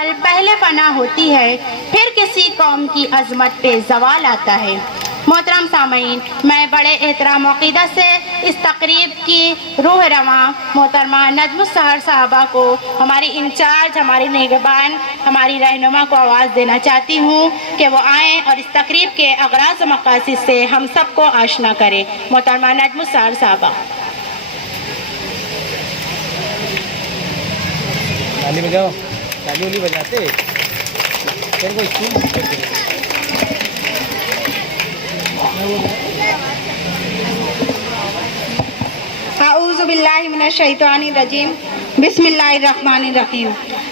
पहले फना होती है, फिर किसी कौम की अजमत पे जवाल आता है। मोहतरम सामीन, मैं बड़े एहतराम अक़ीदत से इस तकरीब की रूह रवा मोहतरमा नजमुस सहर साहबा को, हमारी इंचार्ज, हमारी निगहबान, हमारी रहनुमा को आवाज़ देना चाहती हूँ कि वो आएँ और इस तकरीब के अगराज़ व मक़ासिद से हम सबको आशना करें। मोहतरमा नजमुस सहर साहबा। ताली बजाओ, ताली उली बजाते तेरे को स्कूल आऊज़ु बिल्लाहि मिनश शैतानिर रजीम, बिस्मिल्लाहिर रहमानिर रहीम।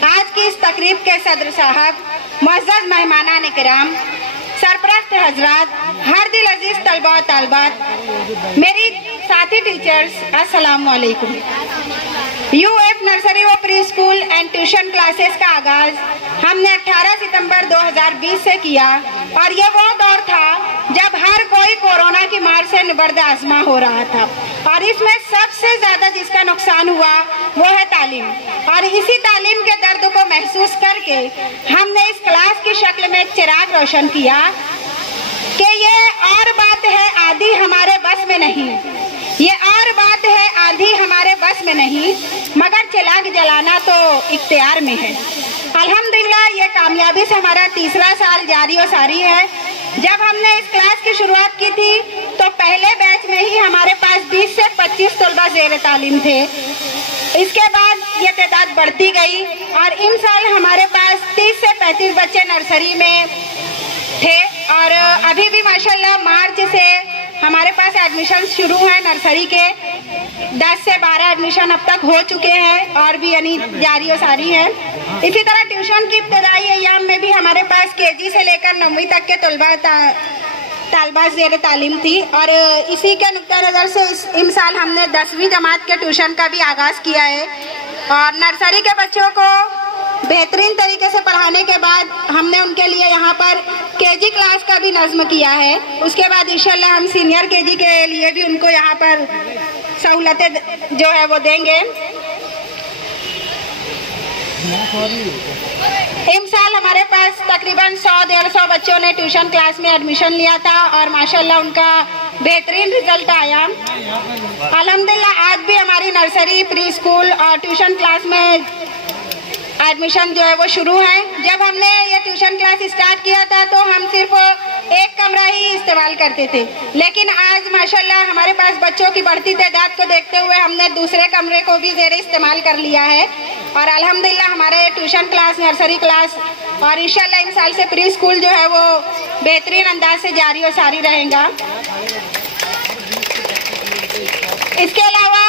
आज की इस तकरीब के सदर साहब, मुअज़्ज़ज़ मेहमानान किराम, सरपरस्त हजरात, हर दिल अजीज तलबा व तालिबात, मेरी साथी टीचर्स, अस्सलामु अलैकुम। यूएफ नर्सरी व pre school and tuition classes का आगाज हमने 18 सितंबर 2020 से किया और ये वो दौर था जब हर कोई कोरोना की मार से निबर्द आज़मा हो रहा था और इसमें सबसे ज़्यादा जिसका नुकसान हुआ वो है तालीम। और इसी तालीम के दर्द को महसूस करके हमने इस क्लास की शक्ल में एक चिराग रोशन किया कि ये और बात है आधी हमारे बस में नहीं, ये और बात है आधी हमारे बस में नहीं, मगर चिराग जलाना तो इख्तियार में है। अल्हम्दुलिल्लाह ये कामयाबी से हमारा तीसरा साल जारी और सारी है। जब हमने इस क्लास की शुरुआत की थी तो पहले बैच में ही हमारे पास 20 से 25 तलबा ज़ेर तालीम थे। इसके बाद ये तादाद बढ़ती गई और इन साल हमारे पास 30 से 35 बच्चे नर्सरी में थे और अभी भी माशाल्लाह मार्च से हमारे पास एडमिशन शुरू हैं नर्सरी के। 10 से 12 एडमिशन अब तक हो चुके हैं और भी यानी जारी और सारी है। इसी तरह ट्यूशन की इब्तदाई अय्याम में भी हमारे पास केजी से लेकर 9वीं तक के तलबा ज़ेर तालीम थी और इसी के नुक्ता नज़र से इन साल हमने 10वीं जमात के ट्यूशन का भी आगाज़ किया है और नर्सरी के बच्चों को बेहतरीन तरीके से पढ़ाने के बाद हमने उनके लिए यहाँ पर केजी क्लास का भी नज़्म किया है। उसके बाद इंशाल्लाह हम सीनियर केजी के लिए भी उनको यहाँ पर सहूलतें जो है वो देंगे। इस साल हमारे पास तकरीबन 100-150 बच्चों ने ट्यूशन क्लास में एडमिशन लिया था और माशाल्लाह उनका बेहतरीन रिजल्ट आया। अल्हम्दुलिल्लाह आज भी हमारी नर्सरी, प्री स्कूल और ट्यूशन क्लास में एडमिशन जो है वो शुरू है। जब हमने ये ट्यूशन क्लास स्टार्ट किया था तो हम सिर्फ एक कमरा ही इस्तेमाल करते थे, लेकिन आज माशाल्लाह हमारे पास बच्चों की बढ़ती तादाद को देखते हुए हमने दूसरे कमरे को भी ज़ेर इस्तेमाल कर लिया है और अल्हम्दुलिल्लाह हमारे ट्यूशन क्लास, नर्सरी क्लास और इंशाल्लाह इन साल से प्री स्कूल जो है वो बेहतरीन अंदाज से जारी और सारी रहेगा। इसके अलावा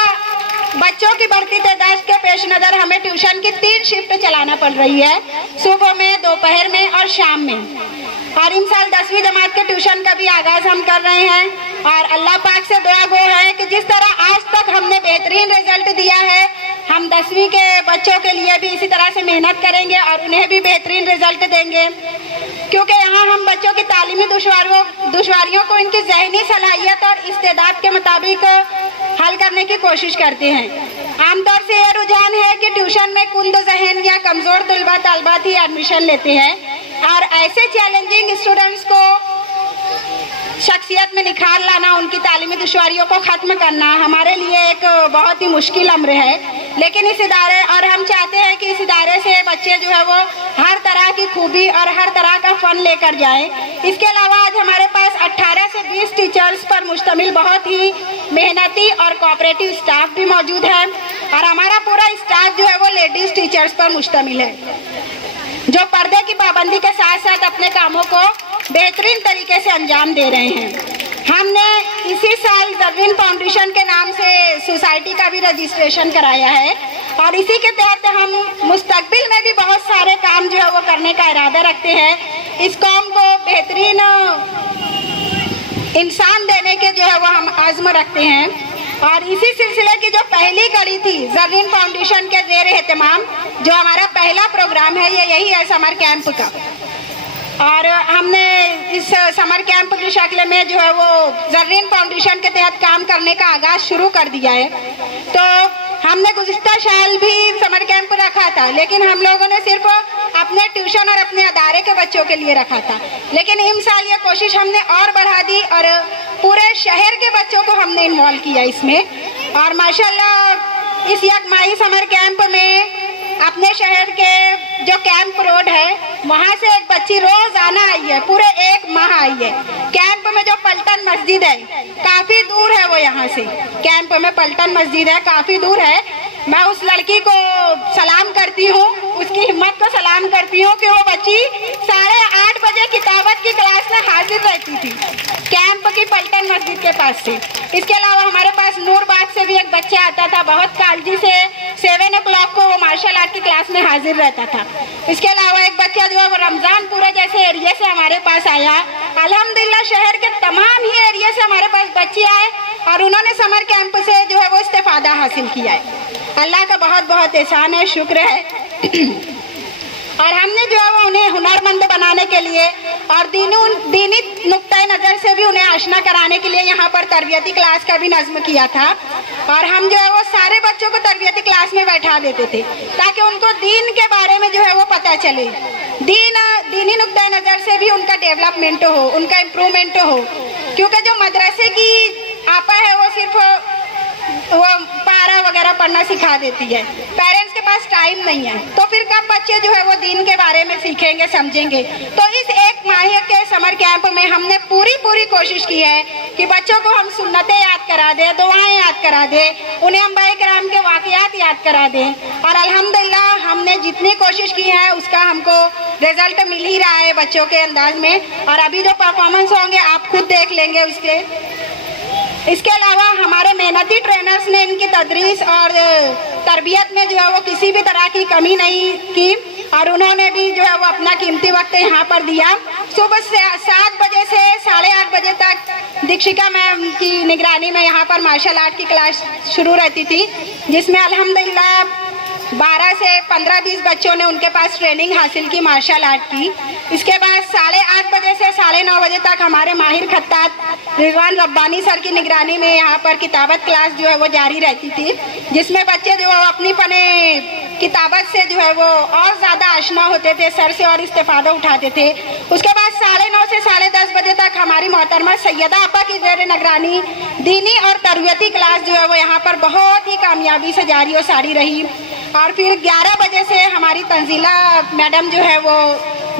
बच्चों की बढ़ती तादाद के पेश नज़र हमें ट्यूशन की 3 शिफ्ट चलाना पड़ रही है, सुबह में, दोपहर में और शाम में। और इन साल 10वीं जमात के ट्यूशन का भी आगाज़ हम कर रहे हैं और अल्लाह पाक से दुआ गो है कि जिस तरह आज तक हमने बेहतरीन रिजल्ट दिया है, हम 10वीं के बच्चों के लिए भी इसी तरह से मेहनत करेंगे और उन्हें भी बेहतरीन रिजल्ट देंगे, क्योंकि यहाँ हम बच्चों की तालीमी दुश्वारियों को इनकी ज़हनी सलाहियत और इस्तेदाद के मुताबिक हल करने की कोशिश करते हैं। आमतौर से ये रुझान है कि ट्यूशन में कुंद ज़हन या कमज़ोर तलबा तालिबात ही एडमिशन लेते हैं और ऐसे चैलेंजिंग स्टूडेंट्स को शख्सियत में निखार लाना, उनकी तालीमी दुश्वारियों को ख़त्म करना हमारे लिए एक बहुत ही मुश्किल अम्र है। लेकिन इस इदारे और हम चाहते हैं कि इस इदारे से बच्चे जो है वो हर तरह की खूबी और हर तरह का फ़न लेकर जाएं। इसके अलावा आज हमारे पास 18 से 20 टीचर्स पर मुश्तमिल बहुत ही मेहनती और कोऑपरेटिव स्टाफ भी मौजूद है और हमारा पूरा स्टाफ जो है वो लेडीज़ टीचर्स पर मुश्तमिल है, जो पर्दे की पाबंदी के साथ साथ अपने कामों को बेहतरीन तरीके से अंजाम दे रहे हैं। हमने इसी साल ज़र्रीन फाउंडेशन के नाम से सोसाइटी का भी रजिस्ट्रेशन कराया है और इसी के तहत हम मुस्तकबिल में भी बहुत सारे काम जो है वो करने का इरादा रखते हैं। इस कौम को बेहतरीन इंसान देने के जो है वो हम आज़म रखते हैं और इसी सिलसिले की जो पहली कड़ी थी ज़र्रीन फाउंडेशन के ज़ेर एहतमाम जो हमारा पहला प्रोग्राम है, ये यही है समर कैंप का। और हमने इस समर कैंप की शक्ल में जो है वो ज़र्रीन फाउंडेशन के तहत काम करने का आगाज़ शुरू कर दिया है। तो हमने गुज़िश्ता साल भी समर कैंप रखा था, लेकिन हम लोगों ने सिर्फ अपने ट्यूशन और अपने अदारे के बच्चों के लिए रखा था। लेकिन इस साल ये कोशिश हमने और बढ़ा दी और पूरे शहर के बच्चों को हमने इन्वॉल्व किया इसमें। और माशाल्लाह इस यकमाही समर कैंप में अपने शहर के जो कैंप रोड है वहाँ से एक बच्ची रोजाना आई है, पूरे 1 माह आई है। कैंप में जो पलटन मस्जिद है काफ़ी दूर है, वो यहाँ से कैंप में पलटन मस्जिद है, काफ़ी दूर है। मैं उस लड़की को सलाम करती हूँ, उसकी हिम्मत को सलाम करती हूँ कि वो बच्ची 8:30 बजे किताबत की क्लास में हाजिर रहती थी कैंप की पलटन मस्जिद के पास से। इसके अलावा हमारे पास नूरबाग से भी एक बच्चा आता था, बहुत कालजी से 7 o'clock को वो मार्शल आर्ट की क्लास में हाजिर रहता था। इसके अलावा एक बच्चा जो है वो रमजानपुरा जैसे एरिया से हमारे पास आया। अल्हम्दुलिल्लाह शहर के तमाम ही एरिया से हमारे पास बच्चे आए और उन्होंने समर कैंप से जो है वो इस्तेफादा हासिल किया है। अल्लाह का बहुत बहुत एहसान है, शुक्र है। और हमने जो है वो उन्हें हुनरमंद बनाने के लिए और दीनी नुक्ता नज़र से भी उन्हें आशना कराने के लिए यहाँ पर तरबियती क्लास का भी नज़्म किया था। और हम जो है वो सारे बच्चों को तरबियती क्लास में बैठा देते थे ताकि उनको दीन के बारे में जो है वो पता चले, दीनी नुक्ता नज़र से भी उनका डेवलपमेंट हो, उनका इम्प्रूवमेंट हो। क्योंकि जो मदरसे की आपा है वो सिर्फ वो पारा वगैरह पढ़ना सिखा देती है, पेरेंट्स के पास टाइम नहीं है, तो फिर कब बच्चे जो है वो दीन के बारे में सीखेंगे, समझेंगे। तो इस 1 माह के समर कैंप में हमने पूरी कोशिश की है कि बच्चों को हम सुन्नतें याद करा दें, दुआएं याद करा दें, उन्हें अंबिया किराम के वाक़यात याद करा दें। और अल्हम्दुलिल्लाह हमने जितनी कोशिश की है उसका हमको रिजल्ट मिल ही रहा है बच्चों के अंदाज में। और अभी जो परफॉर्मेंस होंगे आप खुद देख लेंगे उसके। इसके अलावा हमारे मेहनती ट्रेनर्स ने इनकी तदरीस और तरबियत में जो है वो किसी भी तरह की कमी नहीं की और उन्होंने भी जो है वो अपना कीमती वक्त यहाँ पर दिया। सुबह से 7 बजे से 8:30 बजे तक दीक्षिका मैम की निगरानी में यहाँ पर मार्शल आर्ट की क्लास शुरू रहती थी, जिसमें अल्हम्दुलिल्लाह 12 से 15-20 बच्चों ने उनके पास ट्रेनिंग हासिल की मार्शल आर्ट की। इसके बाद 8:30 बजे से 9:30 बजे तक हमारे माहिर खत्तात रिजवान रब्बानी सर की निगरानी में यहाँ पर किताबत क्लास जो है वो जारी रहती थी, जिसमें बच्चे जो है अपनी पने किताबत से जो है वो और ज़्यादा आशना होते थे, सर से और इस्तेफादा उठाते थे। उसके बाद 9:30 से 10:30 बजे तक हमारी मोहतरमा सैयदा आपा की ज़ेर निगरानी दीनी और तरबियती क्लास जो है वो यहाँ पर बहुत ही कामयाबी से जारी और सारी रही। और फिर 11 बजे से हमारी तंजीला मैडम जो है वो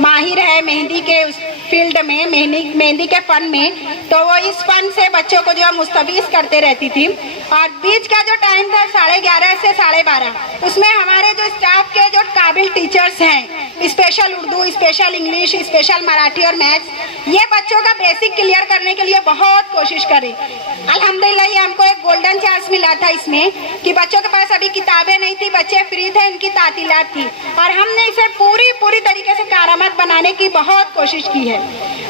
माहिर है मेहंदी के उस फील्ड में, मेहंदी के फ़न में, तो वो इस फ़न से बच्चों को जो है मुस्तबीज़ करते रहती थी। और बीच का जो टाइम था 11:30 से 12:30, उसमें हमारे जो स्टाफ के जो काबिल टीचर्स हैं, special Urdu, special English, special Marathi और मैथ्स, ये बच्चों का बेसिक क्लियर करने के लिए बहुत कोशिश करें। अल्हम्दुलिल्लाह ये हमको एक गोल्डन चांस मिला था इसमें कि बच्चों के पास अभी किताबें नहीं थी, बच्चे फ्री थे, इनकी तातीलात थी और हमने इसे पूरी तरीके से कारामत बनाने की बहुत कोशिश की है।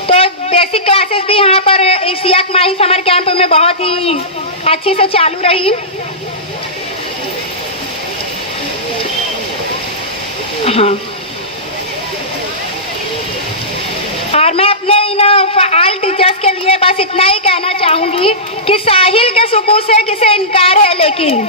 तो बेसिक क्लासेस भी यहाँ पर इस यकमाही समर कैंप में बहुत ही अच्छी से चालू रही। हाँ, और मैं अपने इन फ़आल टीचर्स के लिए बस इतना ही कहना चाहूँगी कि साहिल के सुकून से किसे इनकार है, लेकिन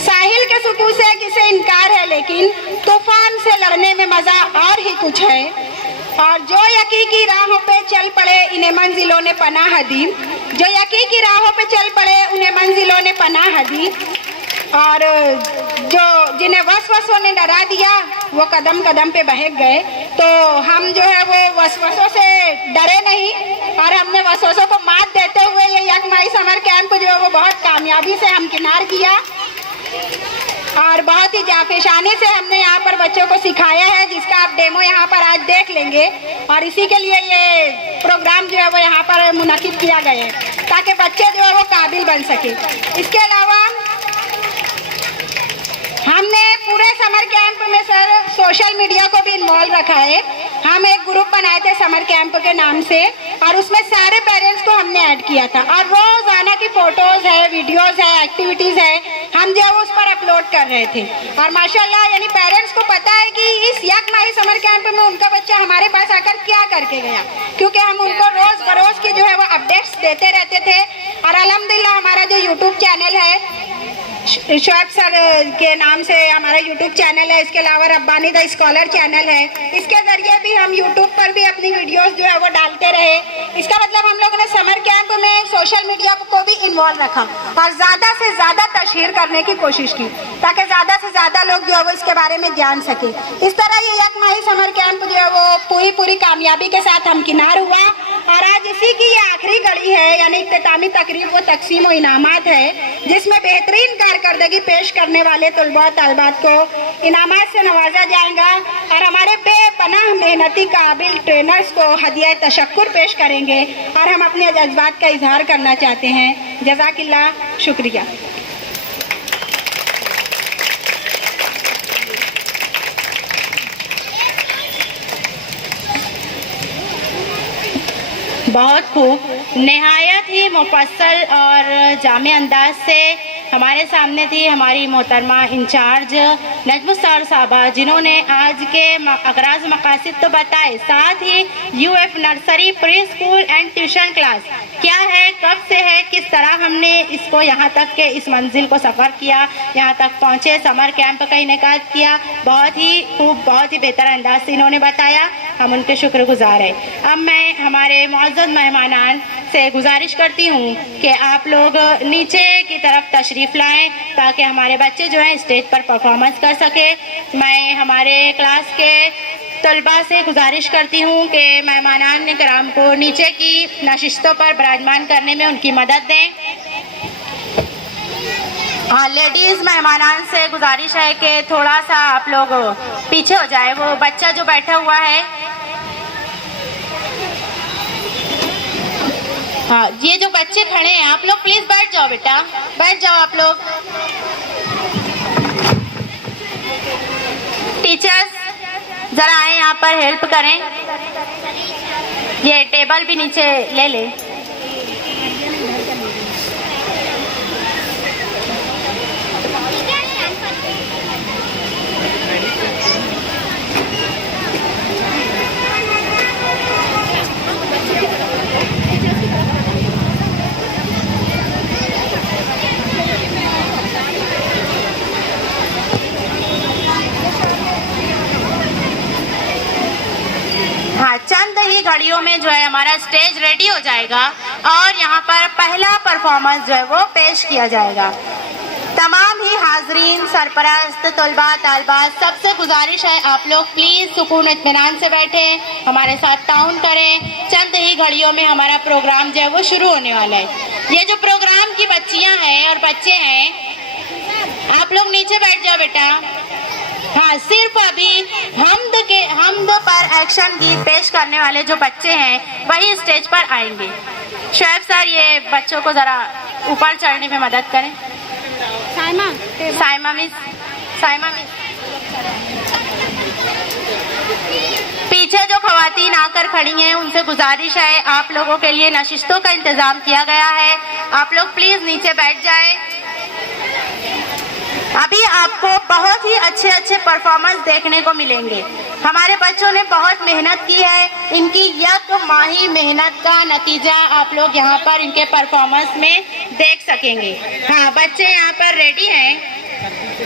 साहिल के सुकून से किसे इनकार है, लेकिन तूफान से लड़ने में मज़ा और ही कुछ है। और जो यकी की राहों पे चल पड़े इन्हें मंजिलों ने पनाह दी, जो यकी की राहों पे चल पड़े उन्हें मंजिलों ने पनाह दी। और जो जिन्हें वसवसों ने डरा दिया वो कदम कदम पे बहक गए। तो हम जो है वो वसवसों से डरे नहीं और हमने वसवसों को मात देते हुए ये यकमाही समर कैंप जो है वो बहुत कामयाबी से हम किनार किया और बहुत ही जाफेशानी से हमने यहाँ पर बच्चों को सिखाया है, जिसका आप डेमो यहाँ पर आज देख लेंगे। और इसी के लिए ये प्रोग्राम जो है वो यहाँ पर मुनक़िद किया गया है ताकि बच्चे जो है वो काबिल बन सके। इसके अलावा हमने पूरे समर कैंप में सर सोशल मीडिया को भी इन्वॉल्व रखा है। हम एक ग्रुप बनाए थे समर कैंप के नाम से और उसमें सारे पेरेंट्स को हमने ऐड किया था और रोज़ाना की फ़ोटोज़ है, वीडियोज़ है, एक्टिविटीज़ है, हम जो है उस पर अपलोड कर रहे थे। और माशाल्लाह यानी पेरेंट्स को पता है कि इस यकमाही समर कैंप में उनका बच्चा हमारे पास आकर क्या करके गया, क्योंकि हम उनको रोज़ बरोज़ की जो है वो अपडेट्स देते रहते थे। और अल्हम्दुलिल्लाह हमारा जो यूट्यूब चैनल है शोएब सर के नाम से हमारा यूट्यूब चैनल है, इसके अलावा रब्बानी द स्कॉलर चैनल है। इसके ज़रिए भी हम यूट्यूब पर भी अपनी वीडियोस जो है वो डालते रहे। इसका मतलब हम लोगों ने समर कैंप में सोशल मीडिया को भी इन्वॉल्व रखा और ज़्यादा से ज़्यादा तशहीर करने की कोशिश की, ताकि ज़्यादा से ज़्यादा लोग जो है वो इसके बारे में जान सके। इस तरह ये एक माही समर कैंप जो है वो पूरी कामयाबी के साथ हमकिनार हुआ और आज इसी की ये आखिरी घड़ी है, यानी इख्तितामी तकरीब वो तकसीम व इनामात है, जिसमें बेहतरीन कारकर्दगी पेश करने वाले तलबा तलबात को इनामात से नवाजा जाएगा और हमारे बेपनाह मेहनती काबिल ट्रेनर्स को हदिया तशक्कुर पेश करेंगे और हम अपने जज्बात का इजहार करना चाहते हैं। जज़ाकिल्लाह, शुक्रिया। बहुत खूब, नहायत ही मुफस्सल और जामे अंदाज से हमारे सामने थी हमारी मोहतरमा इंचार्ज नजमुस्तार साहबा, जिन्होंने आज के अगराज मकासद तो बताए, साथ ही UF nursery preschool and tuition class क्या है, कब से है, किस तरह हमने इसको यहाँ तक के इस मंजिल को सफ़र किया, यहाँ तक पहुँचे, समर कैंप का इनेकाद किया, बहुत ही खूब, बहुत ही बेहतर अंदाज से इन्होंने बताया। हम उनके शुक्रगुजार हैं। अब मैं हमारे मुअज़्ज़ज़ मेहमानान से गुजारिश करती हूँ कि आप लोग नीचे की तरफ तशरीफ़ लाएं ताकि हमारे बच्चे जो हैं स्टेज पर परफॉर्मेंस कर सके। मैं हमारे क्लास के तलबा से गुजारिश करती हूँ कि मेहमानान कराम को नीचे की नशिस्तों पर विराजमान करने में उनकी मदद दें। हाँ, लेडीज़ मेहमानान से गुजारिश है कि थोड़ा सा आप लोग पीछे हो जाए। वो बच्चा जो बैठा हुआ है, हाँ, ये जो बच्चे खड़े हैं, आप लोग प्लीज़ बैठ जाओ बेटा, बैठ जाओ आप लोग। टीचर्स ज़रा आए यहाँ पर, हेल्प करें, ये टेबल भी नीचे ले ले। हाँ, चंद ही घड़ियों में जो है हमारा स्टेज रेडी हो जाएगा और यहाँ पर पहला परफॉर्मेंस जो है वो पेश किया जाएगा। तमाम ही हाजरीन, सरपरस्त, तलबा तालबात, सबसे गुजारिश है आप लोग प्लीज़ सुकून इत्मीनान से बैठें, हमारे साथ ताउन करें। चंद ही घड़ियों में हमारा प्रोग्राम जो है वो शुरू होने वाला है। ये जो प्रोग्राम की बच्चियाँ हैं और बच्चे हैं, आप लोग नीचे बैठ जाओ बेटा। हाँ, सिर्फ अभी हमद पर एक्शन गीत पेश करने वाले जो बच्चे हैं वही स्टेज पर आएंगे। शोएब सर, ये बच्चों को ज़रा ऊपर चढ़ने में मदद करें। साइमा मिस, पीछे जो खवातीन आकर खड़ी हैं उनसे गुजारिश है, आप लोगों के लिए नशिस्तों का इंतज़ाम किया गया है, आप लोग प्लीज़ नीचे बैठ जाएं। अभी आपको बहुत ही अच्छे अच्छे परफॉर्मेंस देखने को मिलेंगे। हमारे बच्चों ने बहुत मेहनत की है, इनकी एक माही मेहनत का नतीजा आप लोग यहाँ पर इनके परफॉर्मेंस में देख सकेंगे। हाँ, बच्चे यहाँ पर रेडी हैं।